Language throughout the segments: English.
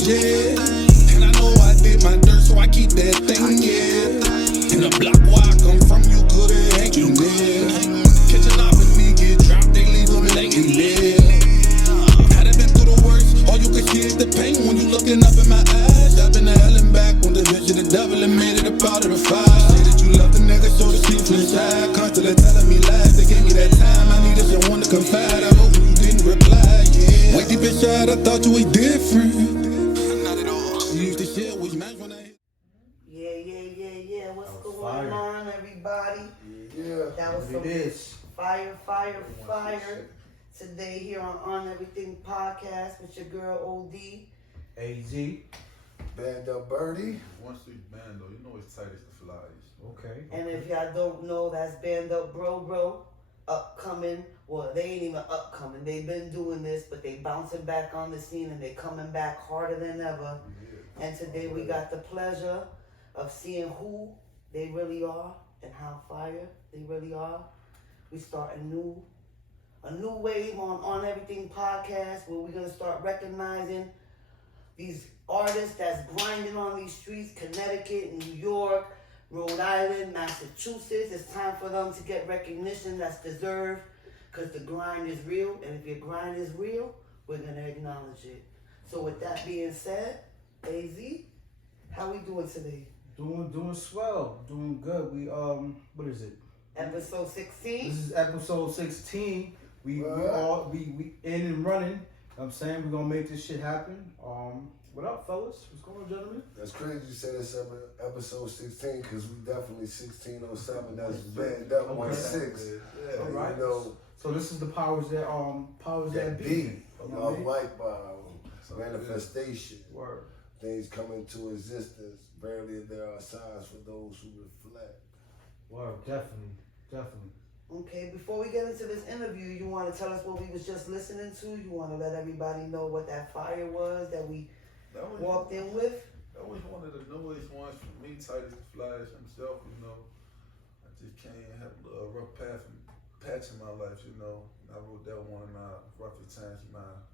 things, yeah. And I know I did my dirt, so I keep that thing, yeah. In the block where I come from, you couldn't hang you there. Catching off and me get dropped, they leave them laying there. Had I been through the worst, all you could see is the pain when you looking up in my eyes. I've been to hell and back when the vision of the devil and made it up out of the fire. Say that you love the nigga, so the sleep from inside. Constantly telling me lies, they gave me that time. I needed someone to confide. I hope you didn't reply, yeah. Way deep inside, I thought you was different. Not at all. You used to share with me when I. Yeah. What's going on, everybody? Yeah, that was some fire. Today here on Everything Podcast with your girl OD. AZ. BANDUP BRAH. One street band though, you know it's tight as the flies. Okay. And if y'all don't know, that's BANDUP BRAH. Upcoming. Well, they ain't even upcoming. They've been doing this, but they bouncing back on the scene and they coming back harder than ever. Yeah. And today we got the pleasure of seeing who they really are and how fire they really are. We start a new wave on Everything Podcast where we're gonna start recognizing these artists that's grinding on these streets, Connecticut, New York, Rhode Island, Massachusetts. It's time for them to get recognition that's deserved because the grind is real, and if your grind is real, we're gonna acknowledge it. So with that being said, AZ, how we doing today? Doing swell, doing good. We what is it? Episode 16. This is episode 16. We in and running. You know what I'm saying we're gonna make this shit happen. What up, fellas? What's going on, gentlemen? That's crazy you said it's episode 16 because we definitely 1607. That's BANDUP 16. Yeah. All right. You know, so this is the powers that be. You You know know, what I mean? like manifestation. Word. Things come into existence. Barely there are signs for those who reflect. Word. Definitely. Okay, before we get into this interview, you want to tell us what we was just listening to? You want to let everybody know what that fire was that we walked in with? That was one of the newest ones for me, tight as the flies himself, you know. I just came and had a rough patch in my life, you know. And I wrote that one roughly times my life,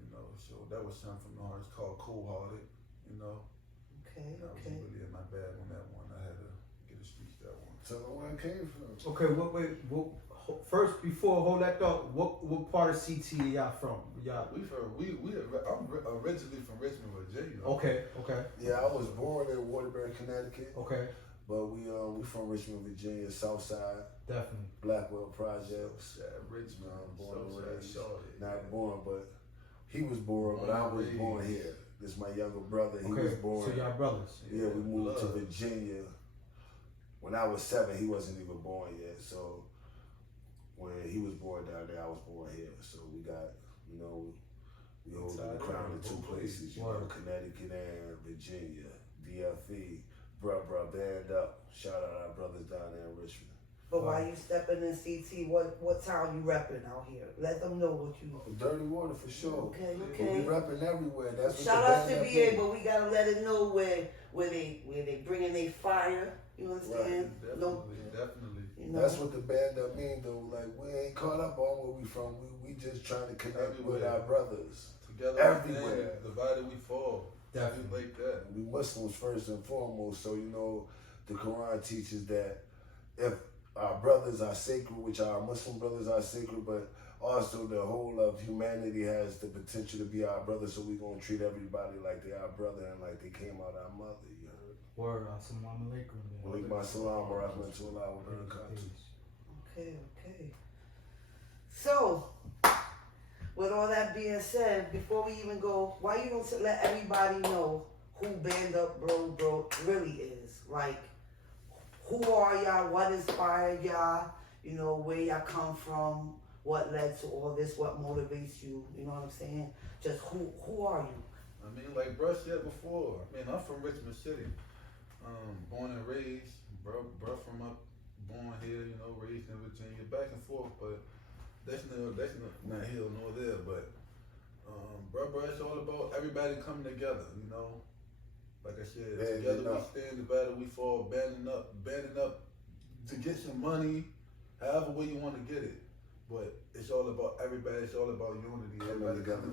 you know. So that was something from the heart. It's called Cold Hearted, you know. Okay. I was really in my bag on that one. I had to get a speech that one. Tell them where it came from. Okay. First, before hold that thought, what part of CT are y'all from? I'm originally from Richmond, Virginia. Okay. Yeah, I was born in Waterbury, Connecticut. Okay. But we from Richmond, Virginia, South Side. Definitely. Blackwell Projects. Richmond, born and raised. Charlotte. Not born, but he was born, but I was born here. This is my younger brother. He was born. So y'all brothers. Yeah, we moved to Virginia. When I was 7, he wasn't even born yet. So when he was born down there, I was born here. So we got, we hold the crown in 2 places, Connecticut and Virginia. DFE, bruh, BANDUP. Shout out our brothers down there in Richmond. But while you stepping in CT, what town you repping out here? Let them know what you. Dirty Water for sure. Okay. We repping everywhere. That's what Shout out to BA, but we gotta let it know where they bringing their fire. You understand? Right. Definitely. You know? That's what the BANDUP mean though. Like we ain't caught up on where we from. We just trying to connect with our brothers. Together everywhere. Divided we fall. Definitely. Like that. We Muslims first and foremost. So the Quran teaches that if our brothers are sacred, which our Muslim brothers are sacred, but also the whole of humanity has the potential to be our brother, so we're going to treat everybody like they our brother and like they came out our mother, you heard? Word, assalamu alaikum. Wa alaikum assalam wa rahmatullahi wa barakatuh. Okay. So, with all that being said, before we even go, why you don't let everybody know who BANDUP BRAH really is? Like, who are y'all? What inspired y'all? You know, where y'all come from? What led to all this? What motivates you? You know what I'm saying? Just who are you? I mean, like Bruh said before. I mean, I'm from Richmond City, born and raised. Bruh born here. You know, raised in Virginia, back and forth. But that's not here nor there. But Bruh, it's all about everybody coming together. You know. Like I said, together we stand, together we fall, banding up to get some money, however way you want to get it. But it's all about everybody, it's all about unity. Coming together,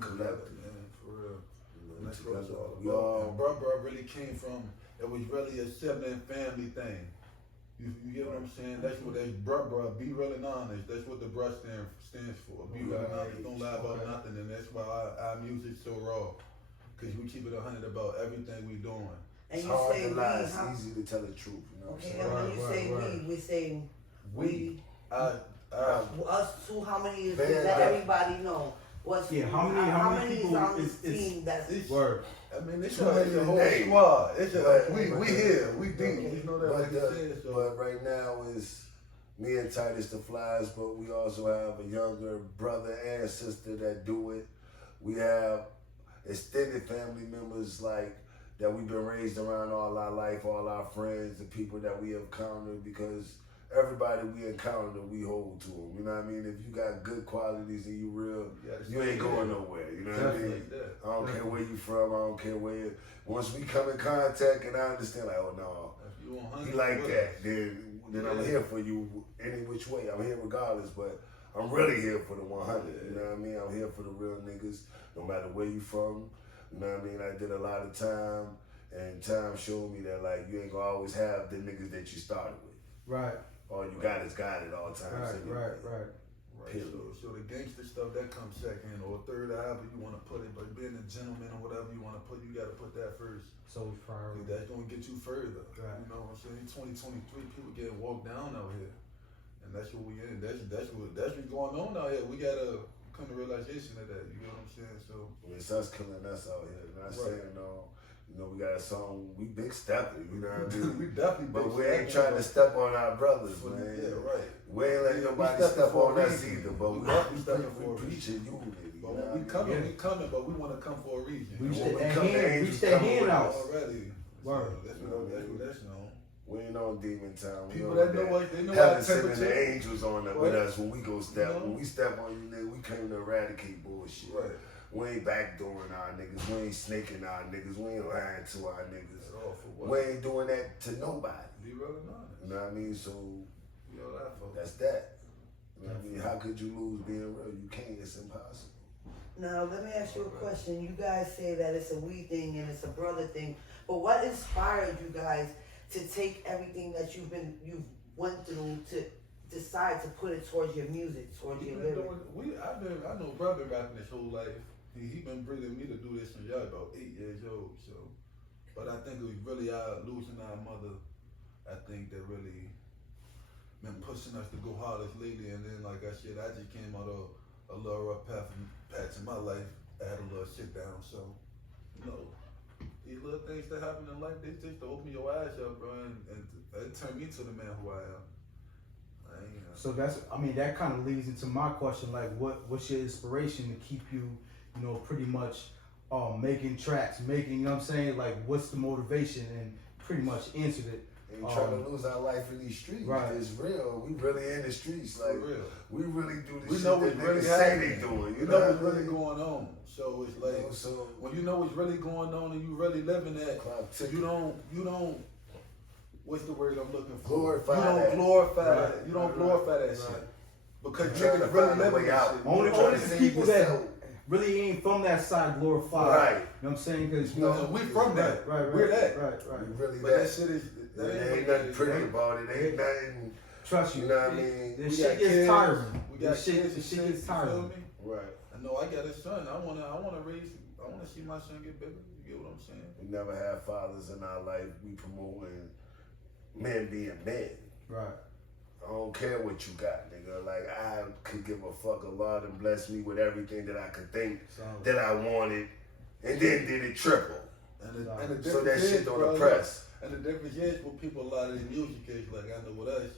man, for And that's what it's all We about. all- And Bruh really came from, it was really a sibling family thing. You get what I'm saying? That's what that bruh, be real and honest. That's what the bruh stands for. Be real and honest. Don't lie about nothing. And that's why our music's so raw. Cause we keep it 100 about everything we doing. And It's you hard say to lie. we, It's easy to tell the truth. You know what okay, I'm and saying? when you say we say we. Us two, how many is Man, let everybody know? What's How many is people on this is team that's word? I mean, it's Too a many whole names. squad. It's But- we here, we deep. Okay. You know that, like you said. So But right now is me and Titus the Flies, but we also have a younger brother and sister that do it. We have extended family members like that we've been raised around all our life, all our friends, the people that we have encountered, because everybody we encounter, we hold to them. You know what I mean? If you got good qualities and you real, you ain't going nowhere. You know what I mean? I don't care where you from. I don't care where you. Once we come in contact and I understand, like, oh no, you like that, then I'm here for you any which way. I'm here regardless, but I'm really here for the 100. You know what I mean? I'm here for the real niggas, no matter where you from. You know what I mean? I did a lot of time, and time showed me that like you ain't gonna always have the niggas that you started with. Right. All you got is God at all times. Right. Right, so the gangster stuff that comes second or third, however you want to put it. But being a gentleman or whatever you want to put, you got to put that first. So priority. That's gonna get you further. Right. You know what I'm saying? 2023, people getting walked down out here, and that's what we in. That's what's going on out here. We gotta come to realization of that. You know what I'm saying? So It's us killing us out here. Not saying no. You know, we got a song, we big stepping, you know what I mean? we definitely. But we ain't trying to step on our brothers, man. Yeah, right. We ain't letting nobody step on us either, but we preaching unity. But when we coming, but we want to come for a reason. Reach When we that come, the hand, angels reach that coming hand with out. us. Already. Word. So that's known. We ain't on demon time. We People on that know what they know heaven our sending temperature. the angels on with Right. us when we go step. You know? When we step on you, nigga, we came to eradicate bullshit. Right. We ain't backdooring our niggas. We ain't snaking our niggas. We ain't lying to our niggas. At all for what? We ain't doing that to nobody. Be real and honest. You know what I mean? So We all that for. that's that. You know what I mean? How could you lose being real? You can't. It's impossible. Now, let me ask you a question. You guys say that it's a we thing and it's a brother thing, but what inspired you guys to take everything that you've went through to decide to put it towards your music, towards your lyrics? I know bro been rapping his whole life. He been bringing me to do this since y'all about 8 years old. So, but I think it was really losing our mother. I think that really been pushing us to go hardest lately. And then, like I said, I just came out of a little rough patch in my life. I had a little shit down. So, you know, these little things that happen in life, they just to open your eyes up, bro, and it turned me to the man who I am. So that kind of leads into my question, like what's your inspiration to keep you, pretty much making tracks, you know what I'm saying? Like what's the motivation, and pretty much answered it. Ain't trying to lose our life in these streets. Right. It's real. We really in the streets. Like, real. we really do the We shit know that what's really niggas say happening. they doing. You You know know what's what I really mean? going on. So it's like So when you know what's really going on and you really living that, clock ticking. you don't. What's the word I'm looking for? Glorify You don't that. glorify Right. that. You don't Right. glorify that Right. shit because You're trying niggas to really find a living way that out. shit. Only trying to the save people yourself. that really ain't from that side glorify. Right. You know what I'm saying? Because No, we from that. Right. We're that. Right. We really But that that. shit is. There That ain't nothing pretty about it. Ain't nothing. Trust you. You know what I mean? This We shit got gets kids. tiring. We got This shit kids. gets You feel tiring. me? Right. I know I got a son. I wanna see my son get bigger. You get what I'm saying? We never had fathers in our life. We promoting men being men. Right. I don't care what you got, nigga. Like, I could give a fuck. Allah and bless me with everything that I could think Solid. that I wanted, and then did it triple. And the So that difference shit is, don't bro, oppress. And the difference is with people, a lot of the music is like I know with us,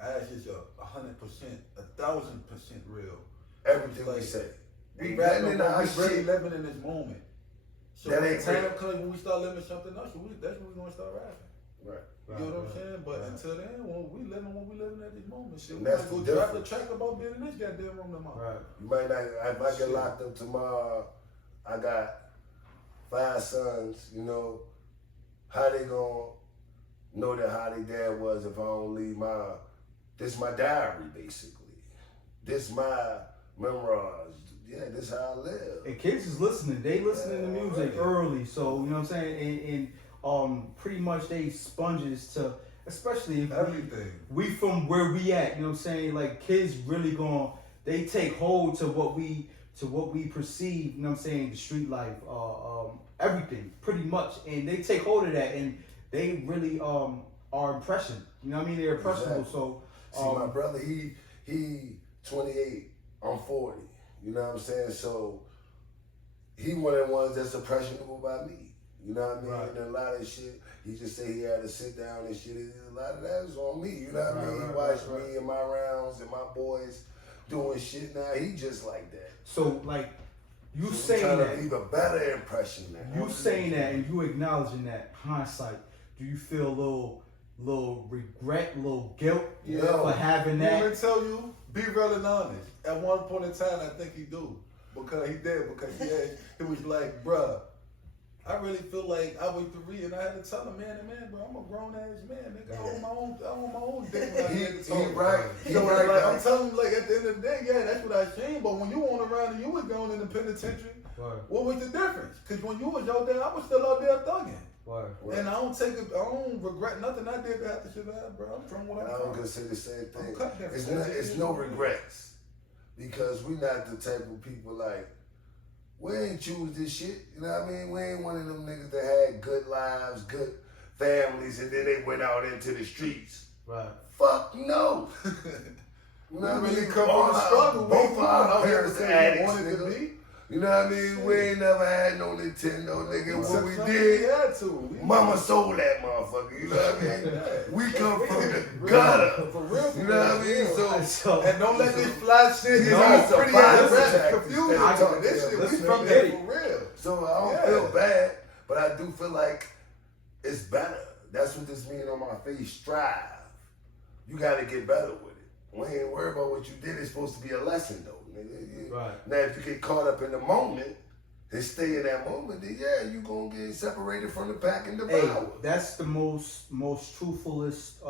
ours is 100%, 1,000% real. Everything Like, we say. We Ain't rapping, nothing in but our we really shit. living in this moment. So That when ain't the time real. comes when we start living something else, that's when we gonna start rapping. Right. You know what I'm saying? But until then, when we living at this moment, shit, we And that's might go the drop the difference. track about being in this goddamn room tomorrow. Right. You might not, if I get Shit. locked up tomorrow, I got 5 sons, how they gonna know that how their dad was if I don't leave this my diary basically. This my memoirs. this is how I live. And kids is listening. They listening to music early, so you know what I'm saying. And pretty much they sponges to, especially if everything. We from where we at. You know what I'm saying. Like kids really they take hold to what we perceive. You know what I'm saying. The street life, everything, pretty much, and they take hold of that, and they really are impressioned. You know what I mean. They're impressionable. Exactly. So see, my brother, he 28. I'm 40. You know what I'm saying? So he one of the ones that's impressionable by me. You know what I mean? Right. And a lot of shit, he just said he had to sit down and shit. A lot of that was on me. You know what I mean? He watched me and my rounds and my boys doing shit. Now he just like that. So like you so saying that, to leave a better impression now. You saying that and you acknowledging that hindsight. Do you feel a little regret, a little guilt for having that? Let me tell you, be real and honest. At one point in time, I think he do. Because he did. Because he was like, bruh, I really feel like I was 3 and I had to tell him, man, bro, I'm a grown ass man. Nigga, I own my own dick when I get to talk. Right. So like, I'm telling him, like, at the end of the day, yeah, that's what I seen. But when you on around and you was going in the penitentiary, what was the difference? Because when you was out there, I was still out there thugging. Right. And I don't regret nothing I did after shit, bro. I'm from what I'm I from. was gonna say the same thing. It's no regrets because we not the type of people like we ain't choose this shit. You know what I mean? We ain't one of them niggas that had good lives, good families, and then they went out into the streets. Right. Fuck no. You know what I mean? Really come from the struggle. Both of our parents wanted addicts, to nigga. be. You know what I mean? We ain't never had no Nintendo, nigga. What we We did, had to. mama sold that motherfucker. You know what I mean? We come from the gutter. For real. You know what I mean? So and don't let this fly shit These get are all pretty survival ass rap tactics. confused. They talk This to shit, them. we Listen, from they there get it. for real. So I don't feel bad, but I do feel like it's better. That's what this mean on my face. Strive. You got to get better with it. We ain't worried about what you did. It's supposed to be a lesson, though. Nigga. Right. Now, if you get caught up in the moment and stay in that moment, then yeah, you gonna get separated from the pack and devoured. Hey, that's the most truthfulest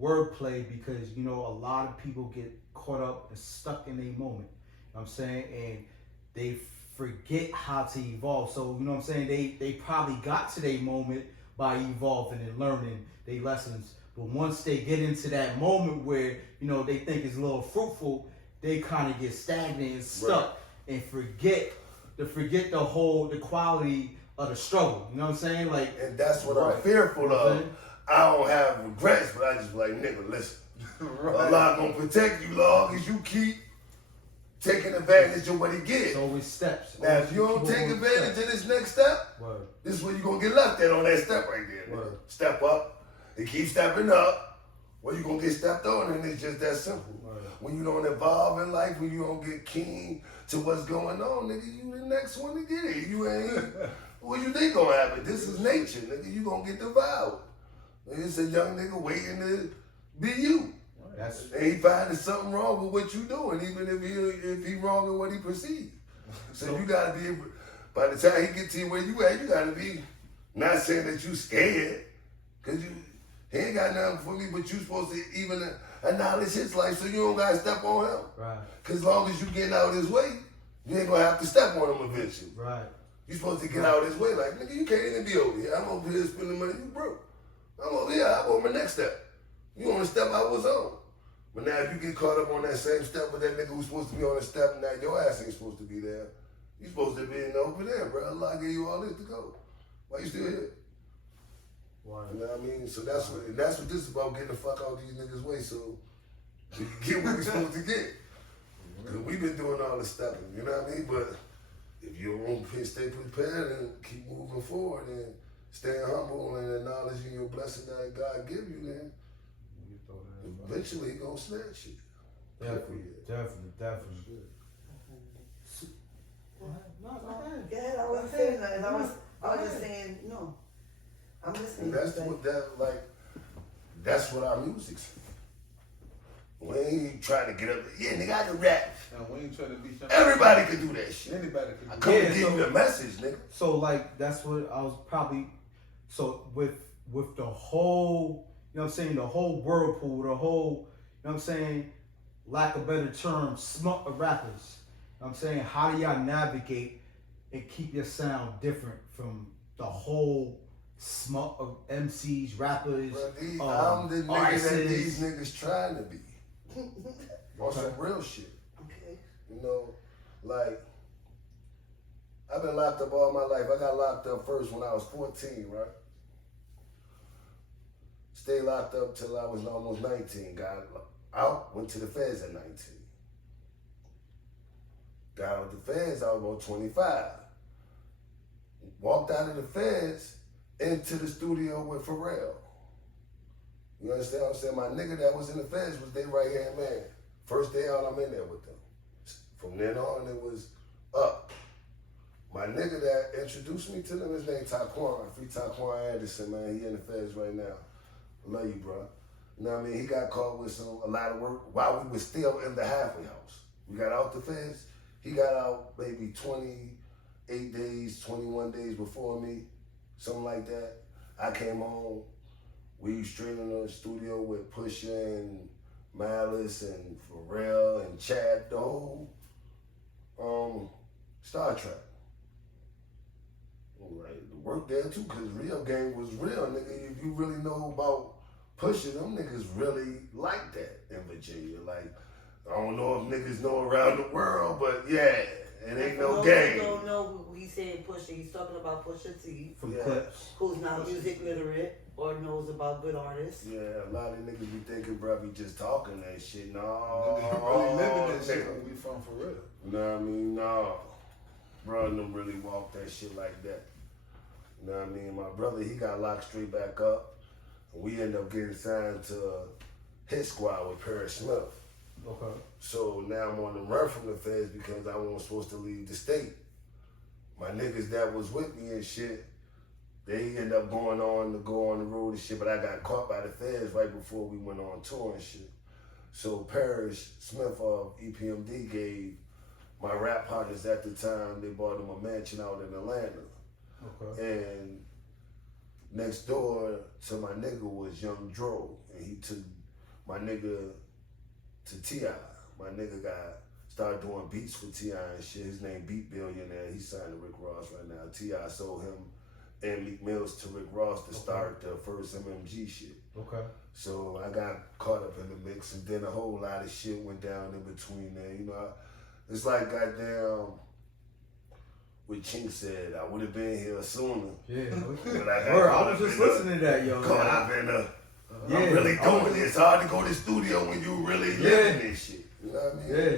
wordplay because you know a lot of people get caught up and stuck in a moment. You know what I'm saying, and they forget how to evolve. So you know what I'm saying, they probably got to their moment by evolving and learning their lessons. But once they get into that moment where you know they think it's a little fruitful, they kind of get stagnant and stuck and forget the quality of the struggle. You know what I'm saying? Like, and that's what I'm fearful of. I don't have regrets, but I just be like, nigga, listen. Allah gonna protect you long as you keep taking advantage of what he gives. it's always steps. Now, if you don't take advantage of this next step, this is where you're gonna get left at on that step right there. Nigga. Step up and keep stepping up. Well, you're gonna get stepped on, and it's just that simple. When you don't evolve in life, when you don't get keen to what's going on, nigga, you the next one to get it. You ain't. What you think gonna happen? This is nature, nigga. You gonna get devoured. It's a young nigga waiting to be you. And he finding something wrong with what you doing, even if he wrong in what he perceived. So you gotta be able, by the time he get to where you at, you gotta be not saying that you scared, cause he ain't got nothing for me, but you supposed to even acknowledge his life so you don't gotta step on him. Right. Cause as long as you getting out of his way, you ain't gonna have to step on him eventually. Right. You supposed to get out of his way, like, nigga, you can't even be over here. I'm over here spending money, you broke. I'm over here, I'm on my next step. You on the step I was on. But now if you get caught up on that same step with that nigga who's supposed to be on the step, now your ass ain't supposed to be there. You supposed to be in the open air, bro. Allah gave you all this to go. Why you still here? Wow. You know what I mean? So that's what this is about, getting the fuck out these niggas' way so we can get what we supposed to get. Because we've been doing all this stuff, you know what I mean? But if you don't stay prepared and keep moving forward and staying humble and acknowledging your blessing that God give you, then eventually he gonna snatch you. Definitely. Yeah, I wasn't saying nothing. I was just saying, no. I'm listening. And that's what our music's for. We ain't trying to get up. Yeah, nigga, I can rap. No, we ain't trying to be something. Everybody can do that shit. Anybody can I do come that. to give you the message, nigga. So like that's what I was probably. So with the whole, you know what I'm saying, the whole whirlpool, the whole, you know what I'm saying, lack of better term, smut of rappers. You know I'm saying, how do y'all navigate and keep your sound different from the whole smoke of MCs, rappers, I'm the nigga artists? that these niggas trying to be. On some real shit. Okay. You know, like, I've been locked up all my life. I got locked up first when I was 14, right? Stayed locked up till I was almost 19. Got out, went to the feds at 19. Got out the feds, I was about 25. Walked out of the feds into the studio with Pharrell. You understand what I'm saying? My nigga that was in the feds was their right hand man. First day out, I'm in there with them. From then on, it was up. My nigga that introduced me to them, his name Taquan. Free Taquan Anderson, man. He in the feds right now. I love you, bro. You know what I mean? He got caught with a lot of work while we were still in the halfway house. We got out the feds. He got out maybe 28 days, 21 days before me, something like that. I came home. We straight in the studio with Pusha and Malice and Pharrell and Chad, the whole Star Trek. Right, the work there too, cause real game was real, nigga. If you really know about Pusha, them niggas really like that in Virginia. Like, I don't know if niggas know around the world, but yeah, it ain't no game. You don't know who he's saying Pusha. He's talking about Pusha T, From Clips. who's not music literate or knows about good artists. Yeah, a lot of niggas be thinking, bro, be just talking that shit. No, Really living that shit when we from for real. You know what I mean? No. Bro, them really walk that shit like that. You know what I mean? My brother, he got locked straight back up. And we ended up getting signed to Hit Squad with Paris Smith. Okay. So now I'm on the run from the feds because I wasn't supposed to leave the state. My niggas that was with me and shit, they end up going on to go on the road and shit, but I got caught by the feds right before we went on tour and shit. So Paris Smith of EPMD gave my rap partners at the time, they bought them a mansion out in Atlanta. Okay. And next door to my nigga was Young Dro, and he took my nigga to T.I. My nigga started doing beats for T.I. and shit. His name Beat Billionaire. He signed to Rick Ross right now. T.I. sold him and Meek Mills to Rick Ross to start the first MMG shit. Okay. So I got caught up in the mix, and then a whole lot of shit went down in between there. You know, it's like goddamn what Chink said, I would have been here sooner. Yeah. But I got I was just listening to that, yo. Caught up in the, Yeah, I'm really doing this. It's hard to go to the studio when you really living this shit. You know what I mean? Yeah.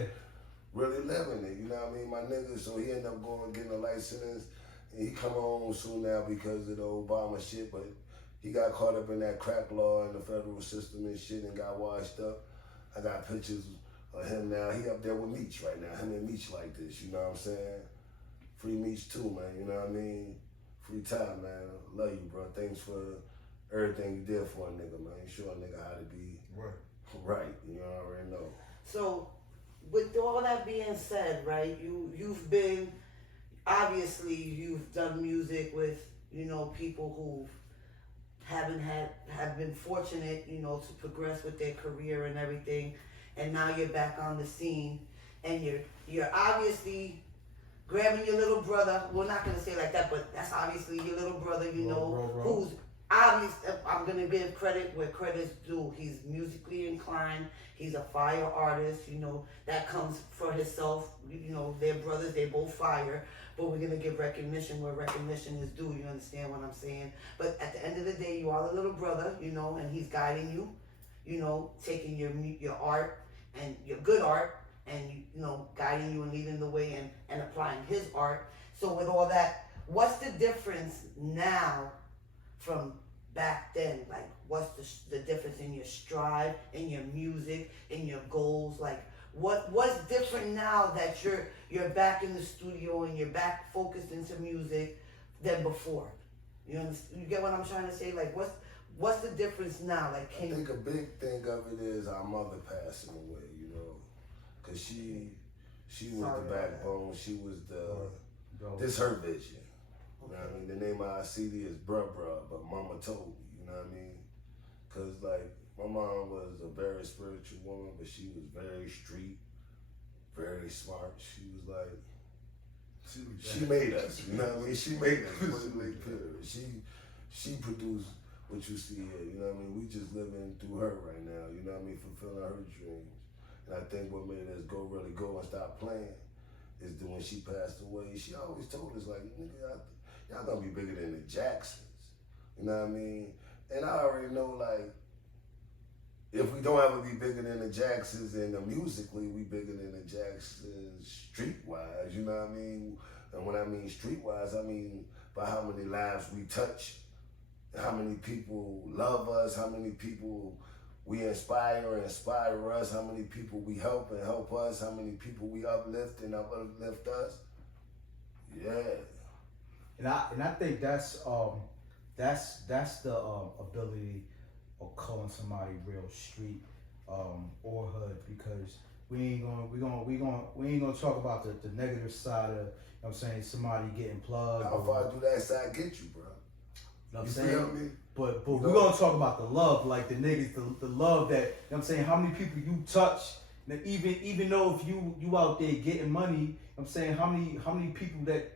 Really living it. You know what I mean? My nigga, so he ended up going getting a license. And he come home soon now because of the Obama shit, but he got caught up in that crack law in the federal system and shit and got washed up. I got pictures of him now. He up there with Meech right now. Him and Meech like this, you know what I'm saying? Free Meech too, man, you know what I mean? Free time, man. Love you, bro. Thanks for everything you did for a nigga, man. You show a nigga how to be right. You already know. So, with all that being said, right, you've been, obviously you've done music with, you know, people who have been fortunate, you know, to progress with their career and everything, and now you're back on the scene, and you're obviously grabbing your little brother. We're not gonna say like that, but that's obviously your little brother, you know, who's obviously, I'm gonna give credit where credit's due. He's musically inclined. He's a fire artist, you know, that comes for himself. You know, they're brothers, they both fire, but we're gonna give recognition where recognition is due. You understand what I'm saying? But at the end of the day, you are the little brother, you know, and he's guiding you, you know, taking your art and your good art and, you know, guiding you and leading the way and applying his art. So with all that, what's the difference now from back then? Like, what's the difference in your stride, in your music, in your goals? Like, what's different now that you're back in the studio and you're back focused into music than before? You understand? You get what I'm trying to say? Like, what's the difference now? Like, I think a big thing of it is our mother passing away, you know, because she was the backbone. She was this her vision. You know what I mean? The name of our CD is Bruh Bruh, but Mama told me, you know what I mean? Because, like, my mom was a very spiritual woman, but she was very street, very smart. She was like, she made us. You know what I mean? She made us. She produced what you see here. You know what I mean? We just living through her right now. You know what I mean? Fulfilling her dreams. And I think what made us really go and stop playing is that when she passed away, she always told us, like, nigga, y'all gonna be bigger than the Jacksons. You know what I mean? And I already know, like, if we don't ever be bigger than the Jacksons and musically, we bigger than the Jacksons streetwise, you know what I mean? And when I mean streetwise, I mean by how many lives we touch, how many people love us, how many people we inspire us, how many people we help and help us, how many people we uplift and uplift us. Yeah. And I think that's the ability of calling somebody real street or hood, because we ain't gonna talk about the negative side of, you know what I'm saying, somebody getting plugged. How far do that side get you, bro? You know what I'm saying? saying? Me? But we're gonna talk about the love, like the niggas, the love that, you know what I'm saying, how many people you touch, that even though if you out there getting money, you know what I'm saying, how many people that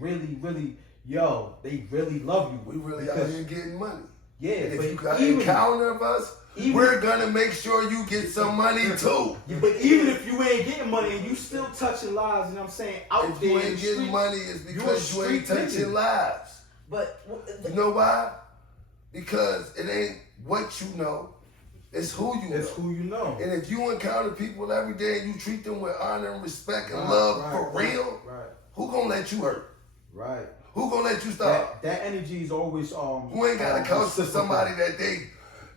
really, yo, they really love you. We really out here getting money. Yeah, and but if you got an encounter of us, we're gonna make sure you get some money too. Yeah, but even if you ain't getting money and you still touching lives, you know what I'm saying, out if there you in ain't the getting street, money, it's because you ain't touching nigga. lives. But you know why? Because it ain't what you know, it's who you know. It's who you know. And if you encounter people every day and you treat them with honor and respect and love for real, who gonna let you hurt? Right. Who gonna let you stop? That energy is always who ain't got a coach to somebody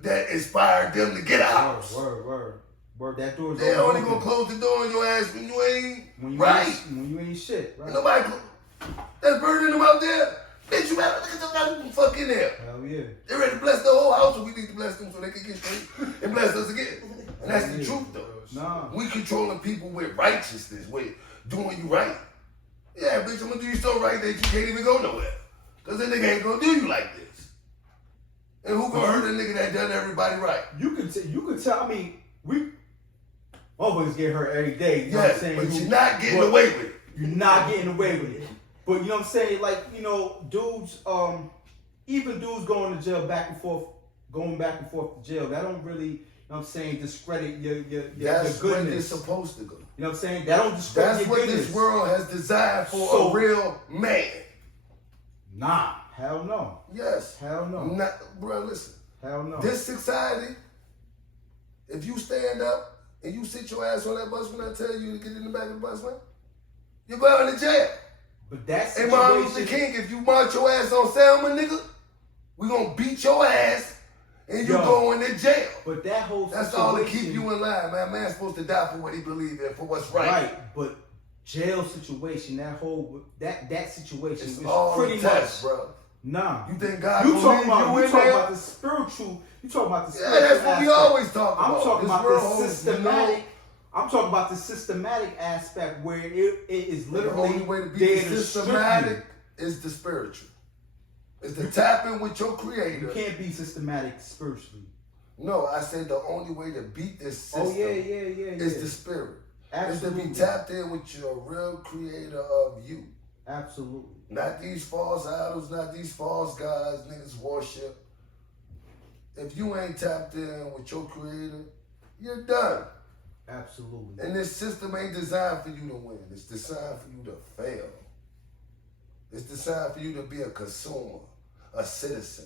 that inspired them to get a house. Word. That door's they only gonna close the door on your ass when you ain't right. When you ain't shit. Right. Ain't nobody that's burning them out there. Bitch, you better look at those guys fuck in there. Hell yeah. They ready to bless the whole house, and we need to bless them so they can get straight and bless us again. And that's the truth, though. Nah. We controlling people with righteousness, with doing you right. Yeah, bitch, I'm gonna do you so right that you can't even go nowhere. Cause the nigga ain't gonna do you like this. And who gonna hurt a nigga that done everybody right? You can tell. I mean, we motherfuckers get hurt every day. You know what I'm saying? But you're not getting away with it. You're not getting away with it. But you know what I'm saying? Like, you know, dudes, even dudes going to jail going back and forth to jail, that don't really, you know what I'm saying, discredit your That's goodness. where it's supposed to go. You know what I'm saying? That don't discredit That's your what goodness. this world has designed for a real man. Nah, hell no. Yes. Hell no. Bro, listen. Hell no. This society, if you stand up and you sit your ass on that bus when I tell you to get in the back of the bus, man, you're going to jail. But that's Hey, Martin Luther King, if you march your ass on Selma, nigga, we gonna beat your ass and you going to jail. But that whole That's all to keep you in line, man. Man's supposed to die for what he believes in, for what's right. Right, but jail situation, that situation it's is all pretty test, much, bro. Nah. You think God you will talking leave about you in talking there? about the spiritual. You talking about the spiritual. Yeah, that's what we aspect. always talk about. I'm talking this about world the systematic. I'm talking about the systematic aspect where it is literally the only way to be there to systematic is the spiritual. Is to tap in with your creator. You can't be systematic spiritually. No, I said the only way to beat this system is the spirit. Absolutely. Is to be tapped in with your real creator of you. Absolutely. Not these false idols, not these false gods niggas worship. If you ain't tapped in with your creator, you're done. Absolutely. And this system ain't designed for you to win. It's designed for you to fail. It's designed for you to be a consumer, a citizen.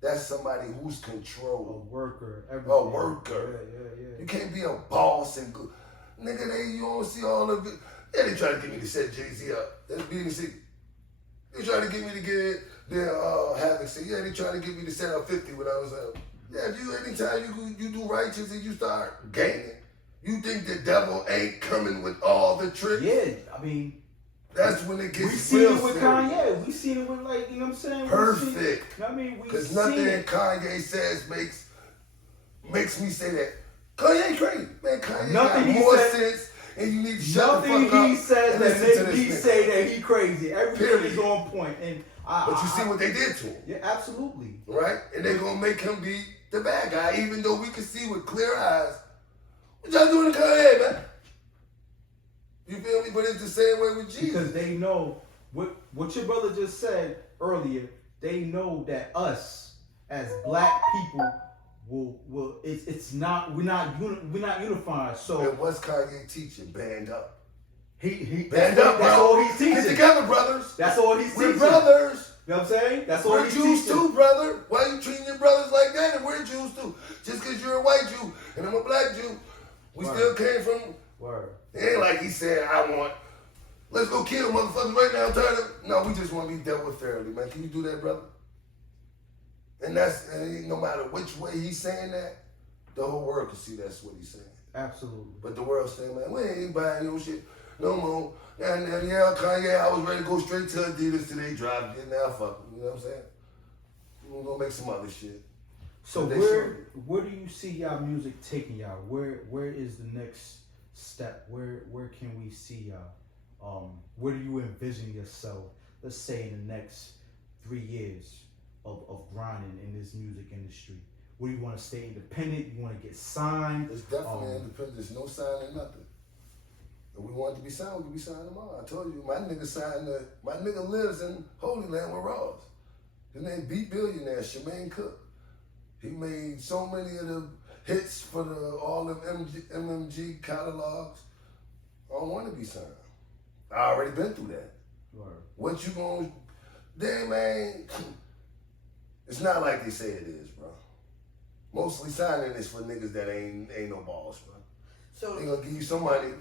That's somebody who's controlled. A worker. A worker. Yeah. You can't be a boss and go. Nigga, you don't see all of it. Yeah, they try to get me to set Jay-Z up. That's BBC. They try to get me to get their Havoc say, yeah, they try to get me to set up 50 when I was up. Yeah, if you anytime you do righteous and you start gaining, you think the devil ain't coming with all the tricks? Yeah, I mean, that's when it gets real we seen it with serious. Kanye. We seen it with, like, you know what I'm saying? Perfect. Because nothing that Kanye says makes me say that. Kanye crazy. Man, Kanye got more sense and you need to shut the fuck up. Nothing he says that makes me nigga. say that he crazy. Everything is on point. But you see what they did to him. Yeah, absolutely. Right? And they're going to make him be the bad guy, even though we can see with clear eyes. What y'all doing to Kanye, man? You feel me? But it's the same way with Jesus. Because they know what your brother just said earlier. They know that us as black people will it's not we're not unified. So and what's Kanye teaching? Band up. He Band up, bro. That's all he's teaching. Get together, brothers. That's all he's teaching. We're brothers. You know what I'm saying? That's all We're he's Jews teaching. too, brother. Why you treating your brothers like that? And we're Jews too. Just because you're a white Jew and I'm a black Jew, we Word. still came from. Word. It ain't like he said, let's go kill motherfuckers right now. I'm tired of. No, we just want to be dealt with fairly, man. Can you do that, brother? And no matter which way he's saying that, the whole world can see that's what he's saying. Absolutely. But the world's saying, man, we ain't buying your shit no more. And yeah, Kanye, I was ready to go straight to Adidas today, dropped it. Now fuck them. You know what I'm saying? We're gonna make some other shit. So They where do you see y'all music taking y'all? Where is the next step? Where can we see y'all? Where do you envision yourself? Let's say in the next 3 years of grinding in this music industry. Where do you want to stay independent? You want to get signed? It's definitely independent. There's no signing nothing. If we wanted to be signed, we could be signed tomorrow. I told you, my nigga lives in Holy Land with Ross. His name beat billionaire, Shemaine Cook. He made so many of the hits for all them MMG catalogs. I don't want to be signed. I already been through that. Right. What you gonna, damn man, it's not like they say it is, bro. Mostly signing is for niggas that ain't no balls, bro. So They gonna give you some money,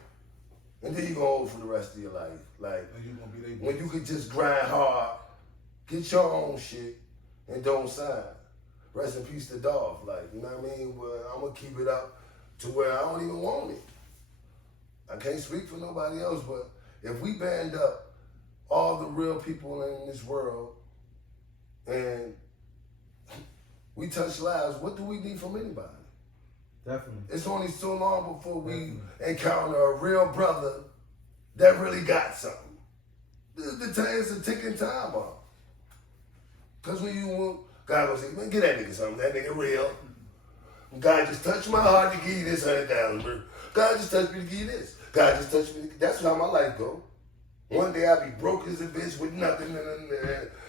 and then you gonna hold for the rest of your life. Like, And you gonna be they when you could just grind hard, get your own shit, and don't sign. Rest in peace to Dolph. Like, you know what I mean? Well, I'm gonna keep it up to where I don't even want it. I can't speak for nobody else, but if we band up all the real people in this world and we touch lives, what do we need from anybody? Definitely. It's only so long before we encounter a real brother that really got something. It's a ticking time bomb. Because when God will say, man, get that nigga something. That nigga real. God just touched my heart to give you this 100,000, bro. God just touched me to give you this. God just touched me. That's how my life go. One day I'll be broke as a bitch with nothing. And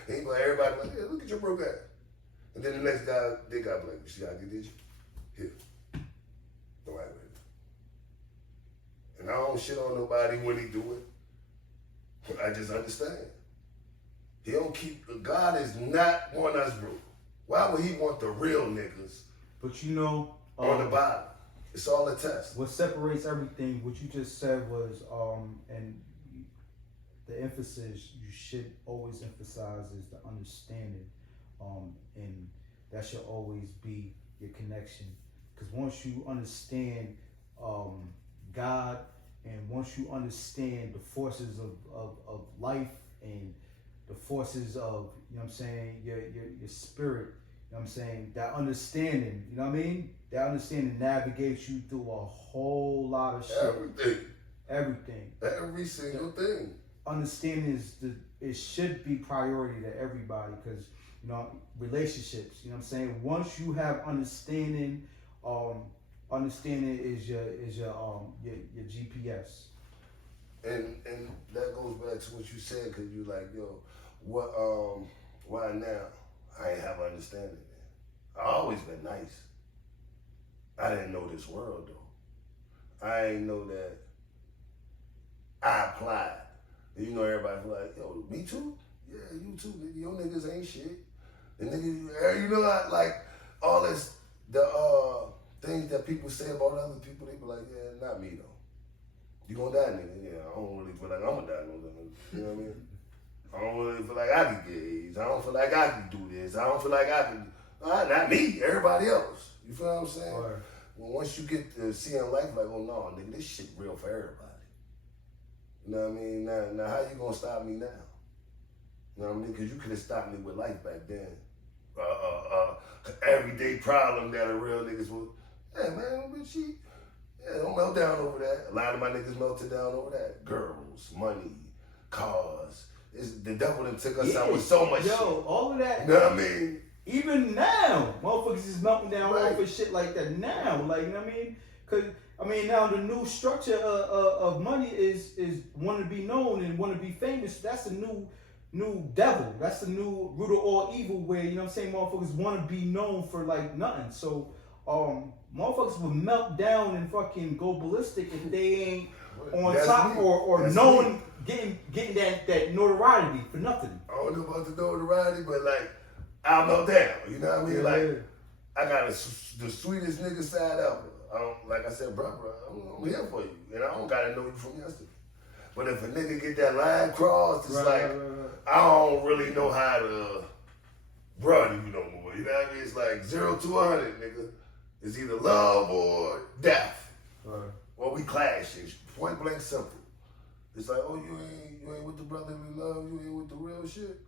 everybody like, yeah, look at your broke ass. And then the next guy, they got like, see how I get this? Here. No, I ain't. And I don't shit on nobody when he do it. I just understand. He don't keep, God is not want us broke. Why would he want the real niggas But you know, on the bottom? It's all a test. what separates everything, what you just said was, and the emphasis you should always emphasize is the understanding, and that should always be your connection. Because once you understand God, and once you understand the forces of life and the forces of, you know what I'm saying, your spirit, you know what I'm saying, that understanding, you know what I mean? That understanding navigates you through a whole lot of shit. Everything. Every single thing. Understanding it should be priority to everybody, because, you know, relationships, you know what I'm saying? Once you have understanding, understanding is your GPS. And that goes back to what you said, because you like, yo, what, why now? I ain't have understanding then. I always been nice. I didn't know this world though. I ain't know that I applied. And you know, everybody like, yo, me too? Yeah, you too, nigga. Your niggas ain't shit. The niggas, you know, like all this, the things that people say about other people, they be like, yeah, not me though. You gonna die, nigga? Yeah, I don't really feel like I'm gonna die, no nigga. You know what I mean? I don't really feel like I can get AIDS. I don't feel like I can do this. I don't feel like I can. Not me. Everybody else. You feel what I'm saying? Right. Well, once you get to seeing life, like, oh no, nigga, this shit real for everybody. You know what I mean? Now how you gonna stop me now? You know what I mean? Because you could have stopped me with life back then. Everyday problem that a real niggas would. Yeah, man, but don't melt down over that. A lot of my niggas melted down over that. Girls, money, cars. The devil done took us out with so much shit. All of that. You know what I mean? Even now, motherfuckers is melting down Right. over shit like that now. Like, you know what I mean? Because, I mean, now the new structure of money is want to be known and want to be famous. That's the new devil. That's the new root of all evil. Where, you know what I'm saying, motherfuckers want to be known for like nothing. So motherfuckers would melt down and fucking go ballistic if they ain't on That's top me. or That's known, me. getting that notoriety for nothing. I don't know about the notoriety, but like, I'll melt down. You know what I mean? Yeah. Like, I got the sweetest nigga side ever. Like I said, bro, I'm here for you. And I don't gotta know you from yesterday. But if a nigga get that line crossed, it's right. I don't really know how to brother you no more. You know what I mean? It's like 0 to 100, nigga. It's either love or death. Right. Well, we clash. It's point blank simple. It's like, oh, you ain't with the brotherly love, you ain't with the real shit.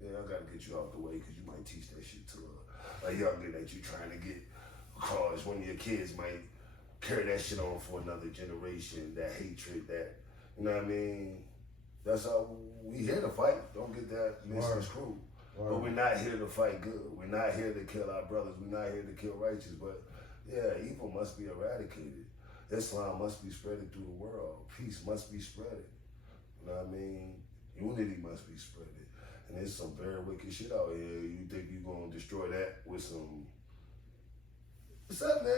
Yeah, I gotta get you out the way because you might teach that shit to a youngin that you trying to get across. One of your kids might carry that shit on for another generation, that hatred, that, you know what I mean? That's how we here to fight. Don't get that misconstrued. Right. But we're not here to fight good. We're not here to kill our brothers. We're not here to kill righteous. But yeah, evil must be eradicated. Islam must be spreaded through the world. Peace must be spreaded. You know what I mean? Unity must be spreaded. And there's some very wicked shit out here. You think you're going to destroy that with some... What's up, man?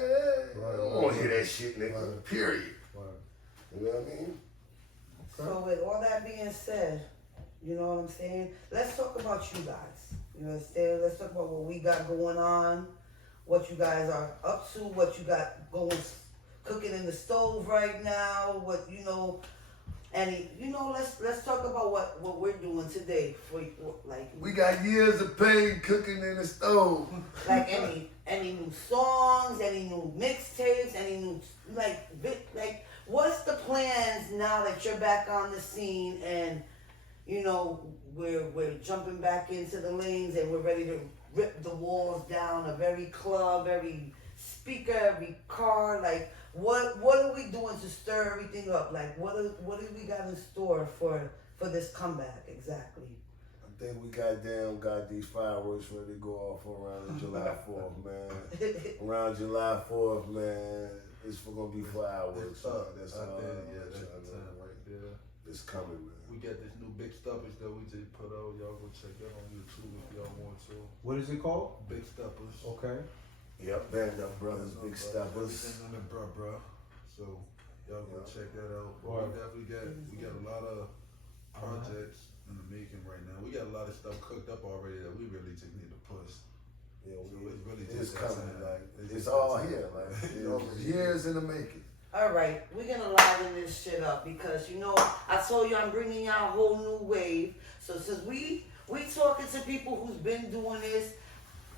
Right, I don't want to hear that shit, nigga. Right. Period. Right. You know what I mean? So with all that being said, you know what I'm saying? Let's talk about you guys. You understand? Let's talk about what we got going on, what you guys are up to, what you got going, cooking in the stove right now, what, you know, let's talk about what we're doing today for, like. We got years of pain cooking in the stove. Like any new songs, any new mixtapes, any new, like, what's the plans now that you're back on the scene and, you know, we're jumping back into the lanes and we're ready to rip the walls down of every club, every speaker, every car, like, what are we doing to stir everything up? Like, what do we got in store for this comeback exactly? I think we got these fireworks ready to go off around July 4th, man. Around July 4th, man, it's gonna be fireworks. That's the time right there. It's coming, man. We got this new big stuffers that we just put out. Y'all go check that on YouTube if y'all want to. What is it called? Big Stuffers. Okay. Yep, BANDUP BRAH, Big Stuffers. Everything on the bruh. So y'all go check that out. But we definitely got a lot of projects in the making right now. We got a lot of stuff cooked up already that we really just need to push. Yeah, it's coming. Like it's all here. Like years in the making. All right, we're gonna liven this shit up because, you know, I told you I'm bringing out a whole new wave. So since we talking to people who's been doing this,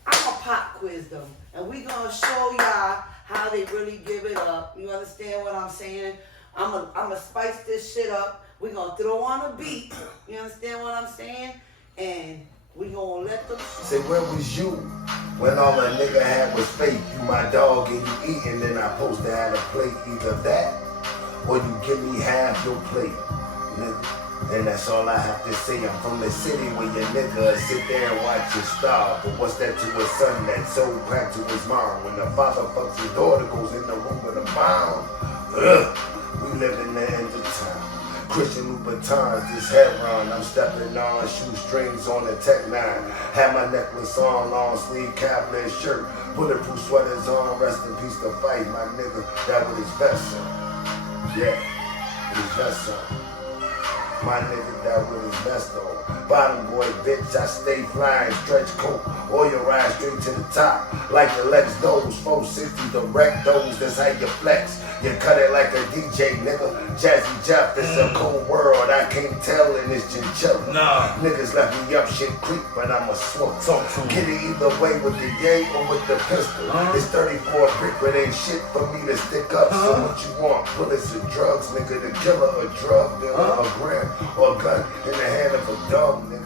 I'm a pop quiz them, and we gonna show y'all how they really give it up. You understand what I'm saying? I'm a spice this shit up. We gonna throw on a beat. You understand what I'm saying? And we gonna let them. Say, where was you when all a nigga had was faith? You my dog and you eating, then I supposed to have a plate. Either that, or you give me half your plate, nigga. And that's all I have to say. I'm from the city where your nigga sit there and watch you starve. But what's that to his son that sold crack to his mom? When the father fucks his daughter, goes in the room with a bomb. We live in the end of time. Christian Louboutins, this headrun I'm stepping on, shoestrings on the Tech 9. Had my necklace on, long sleeve cavalry shirt, bulletproof sweaters on, rest in peace to fight, my nigga, that was his best son. Yeah, his best son. My nigga, that with his vest on. Bottom boy, bitch, I stay flying. Stretch coat, oil ride straight to the top. Like the Lex Doze, 460, the wreck those. That's how you flex. You cut it like a DJ, nigga. Jazzy Jeff, it's a cold world. I can't tell in this chinchilla. Nah. Niggas left me up shit creep, but I'm a swoop. Get it either way with the yay or with the pistol. It's 34 brick, but ain't shit for me to stick up. So what you want? Bullets or drugs, nigga. The killer, a drug dealer, a gram, or a gun in the hand of a dog, nigga.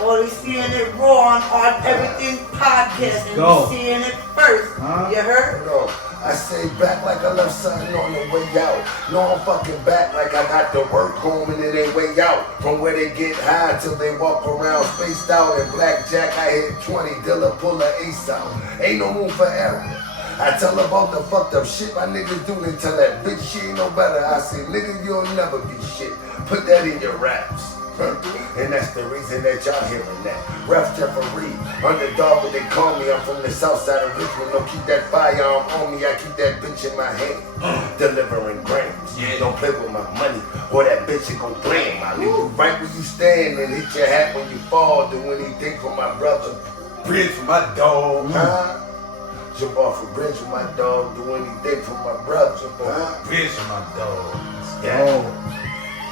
Or we seeing it raw on Everything Podcast, and we seeing it first. You heard? No, I say back like I left something on the way out. No, I'm fucking back like I got to work home and it ain't way out. From where they get high till they walk around spaced out. In blackjack, I hit 20, Dilla pull a ace out. Ain't no room for error. I tell about the fucked up shit my niggas do, they tell that bitch she ain't no better. I say, nigga, you'll never be shit. Put that in your raps. And that's the reason that y'all hearing that. Ref Jeffery, underdog what they call me. I'm from the south side of Richmond. Don't keep that firearm on me. I keep that bitch in my hand. Delivering grams. Don't play with my money or that bitch is gon' blam. I leave you right where you stand and hit your hat when you fall. Do anything for my brother. Bridge for my dog. Jump off a bridge with my dog. Do anything for my brother. Jump off a bridge for my dog. Yeah.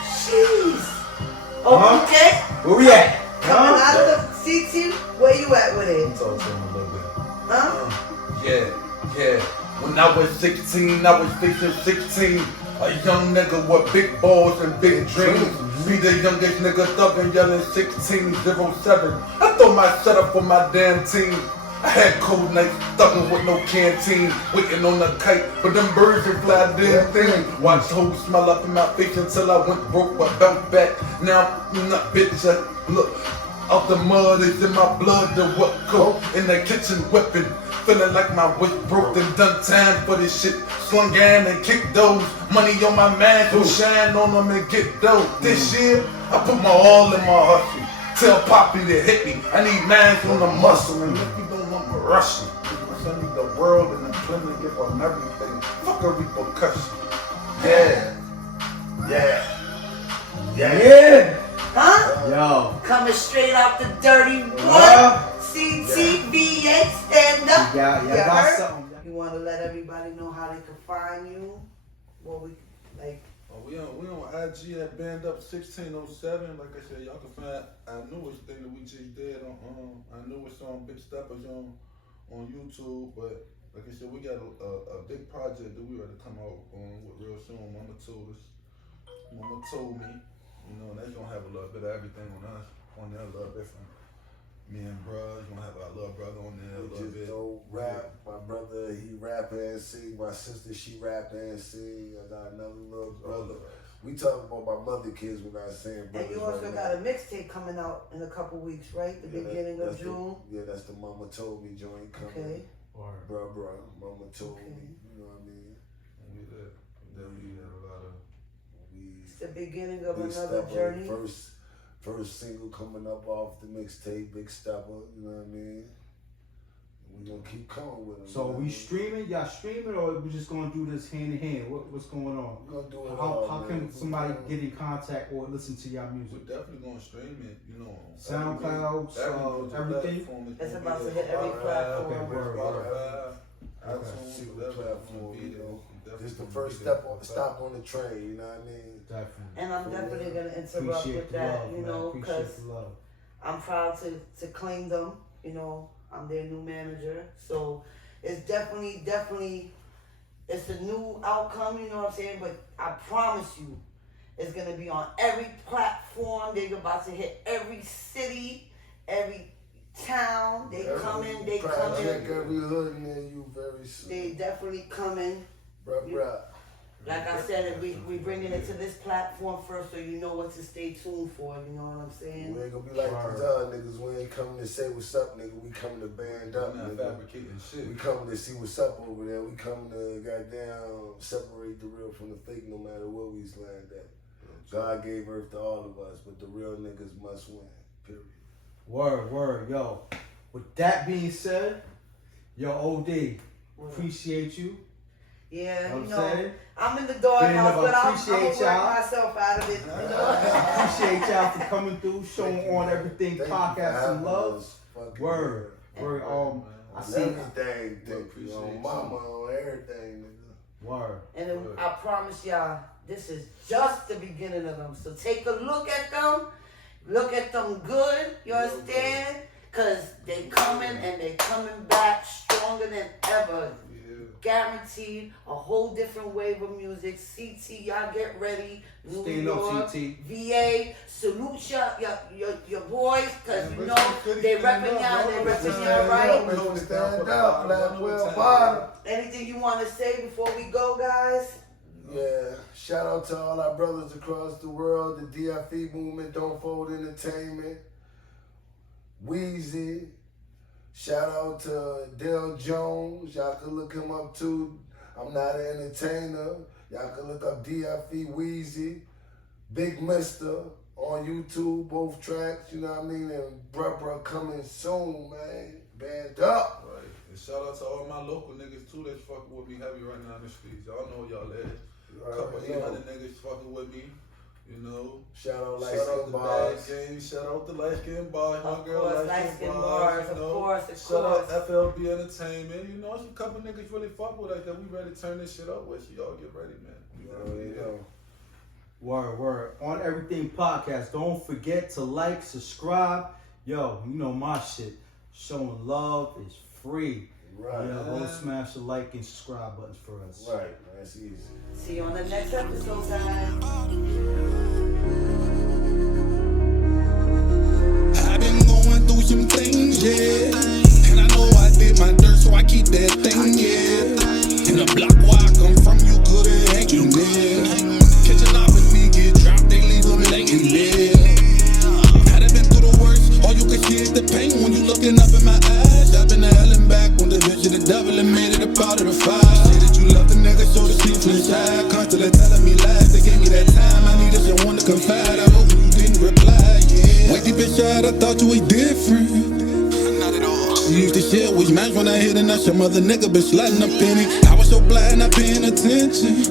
Jeez. Oh, okay. Where we at? Coming out of the CT, where you at with it? Talk to him a little bit. Huh? Yeah. When I was 16, I was fixing 16. A young nigga with big balls and big dreams. Me the youngest nigga thuggin' yelling 1607. I throw my setup for my damn team. I had cold nights thuggin' with no canteen, waiting on a kite, but them birds would fly damn thing. Watch hoes smile up in my face until I went broke, but bounced back. Now I'm not bitch, look, out the mud is in my blood, the what coat in the kitchen whipping. Feeling like my wit broke and done time for this shit. Swung in and kicked those. Money on my man, go shine on them and get those. This year, I put my all in my hustle. Tell Poppy to hit me. I need nines on the muscle. And if you don't want me rushing, I send you the world and the plenty gift on everything. Fuck a repercussion. Yeah. Huh? Yo. Coming straight out the dirty one. CTVA, stand up. Y'all You got heard? something. You want to let everybody know how they can find you? What we like? We on IG at BANDUP 1607. Like I said, y'all can find our newest thing that we just did on our newest song, Big Steppers on YouTube. But like I said, we got a big project that we ready to come out with real soon. Mama told me, you know, and that's gonna have a little bit of everything on us on there, a little bit from me and bruh. Gonna have our little brother on there a little Just bit. don't rap. My brother, he rap and sing. My sister, she rap and sing. I got another little brother. We talking about my mother kids when I saying brothers. And you also right got now. a mixtape coming out in a couple weeks, right? The beginning of June. That's the Mama Told Me joint coming. Okay. Bruh, Mama told me. You know what I mean? We did a lot of. It's the beginning of Big another Stepper, journey. First single coming up off the mixtape, Big Stepper. You know what I mean? We gonna keep coming with them. So we streaming? Y'all streaming, or we just gonna do this hand in hand? What's going on? We gonna do it How all, can man. somebody get in contact or listen to y'all We're music? definitely gonna stream it, you know. SoundCloud, everything? It's about to hit every platform. Okay, word. Spotify, Okay. iTunes, See what whatever platform, be you there. know. Definitely This the gonna first be there. stop on the train. You know what I mean? Definitely. And I'm definitely gonna interrupt Appreciate with the that, love, you man. know, Appreciate because the love. I'm proud to claim them. You know, I'm their new manager, so it's definitely, it's a new outcome. You know what I'm saying? But I promise you, it's gonna be on every platform. They're about to hit every city, every town. They coming. Project every hood near you very soon. They definitely coming. Bruh. Like I said, we bringing it to this platform first, so you know what to stay tuned for. You know what I'm saying? We ain't gonna be like these other niggas. We ain't coming to say what's up, nigga. We coming to band up, We're not nigga. fabricating shit. We coming to see what's up over there. We coming to goddamn separate the real from the fake, no matter where we land at. God gave earth to all of us, but the real niggas must win. Period. Word, yo. With that being said, yo, OD, appreciate you. Yeah, Know you what I'm know, saying? I'm in the doghouse, but I'm gonna appreciate work y'all. myself out of it. You know? Appreciate y'all for coming through, showing on everything, Thank you podcast for some having love. us. Fucking Word. I see. everything. Thank you. appreciate On you. mama, on everything, nigga. Word. And then I promise y'all, this is just the beginning of them. So take a look at them. Look at them good. You understand? Cause they coming and they coming back stronger than ever. Yeah. guaranteed a whole different wave of music. CT, y'all get ready. New Stand up, York, CT. VA, salute your boys, cause you know they repping y'all, they repping y'all right. Stand up, Blackwell Bottom. Anything you want to say before we go, guys? Yeah, shout out to all our brothers across the world, the DFE movement, Don't Fold Entertainment, Weezy. Shout out to Dale Jones. Y'all can look him up too. I'm not an entertainer. Y'all can look up DFE Weezy, Big Mister on YouTube, both tracks, you know what I mean? And Bruh coming soon, man. Band up. Right. And shout out to all my local niggas too that's fucking with me heavy right now in the streets. Y'all know y'all is. Couple 800 niggas fucking with me, you know. Shout out Light Skin Bars. Game. Shout out to Light Skin Bars. My Of girl course, Light Skin Bars. You know. of course. Shout out FLB Entertainment. You know, some couple niggas really fuck with us that we ready to turn this shit up with. So y'all get ready, man. Word. On Everything Podcast, don't forget to like, subscribe. Yo, you know my shit. Showing love is free. Right. Yeah, go smash the like and subscribe buttons for us. Right, that's easy. See you on the next episode, guys. I've been going through some things, yeah. And I know I did my dirt, so I keep that thing, yeah. In the block where I come from, you couldn't hang you there. Catching off and me get dropped, they leave them laying there. I done been through the worst, all you can see is the pain when you looking up in my eyes. I've been to hell and back when the vision of the devil and made it a part of the fire. Say that you love the nigga, so the sheep inside. Constantly telling me lies, they gave me that time. I needed someone to confide. I hope you didn't reply, yeah. Way deep inside, I thought you was different. Not at all. You used to share with match when I hit and that's some other nigga been sliding up in it. I was so blind, not paying attention.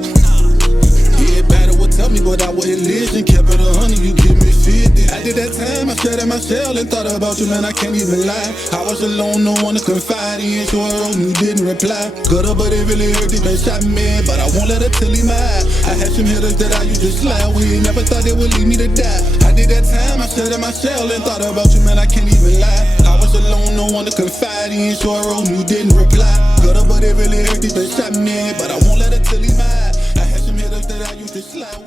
Everybody would tell me, but I wouldn't listen. Kept it 100, you give me 50. I did that time, I sat in my cell and thought about you, man, I can't even lie. I was alone, no one to confide in, so I wrote and you didn't reply. Got up, but it really hurt, they shot me, but I won't let it till he mine. I had some hitters that I used to slide with, never thought they would leave me to die. I did that time, I sat in my cell and thought about you, man, I can't even lie. I was alone, no one to confide in, so I wrote and you didn't reply. Got up, but it really hurt, they shot me, but I won't let it till he mine. I had some hitters that I used to slide with.